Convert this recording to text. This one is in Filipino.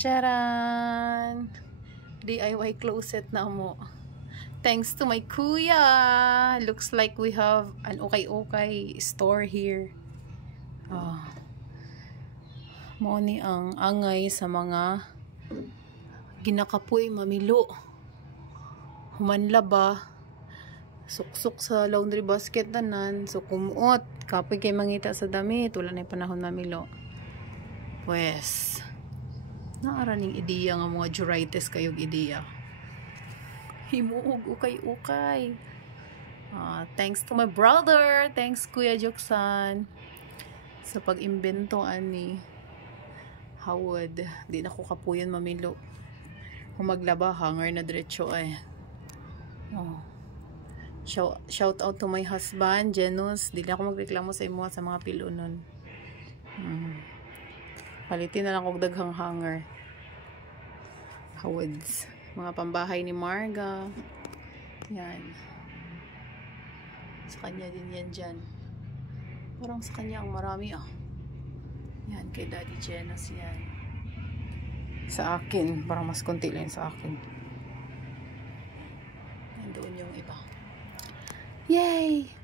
Charan! DIY closet na mo. Thanks to my kuya. Looks like we have an okay store here. Mo ni ang angay sa mga ginakapoy mamilo. Humanla ba? Suksok sa laundry basket tanan. So kumuot. Kapoy kay mangita sa damit. Wala na yung panahon mamilo. Pues, naaraning ideya nga mga jurites kayog ideya. Himuog ukay-ukay. Thanks to my brother. Thanks Kuya Joksan sa pag-imbento ani. Hawad, di na ko kapuyan mamilo. Kung maglaba, hanger na diretso ay. Shout out to my husband, Janus. Di na ako magreklamo sa imo sa mga pilunon. Palitin na lang kog daghang hanger. Hawads. Mga pambahay ni Marga. Yan. Sa kanya din yan dyan. Parang sa kanya ang marami Yan, kay Daddy Janus yan. Sa akin, parang mas konti lang sa akin. Yan doon yung iba. Yay!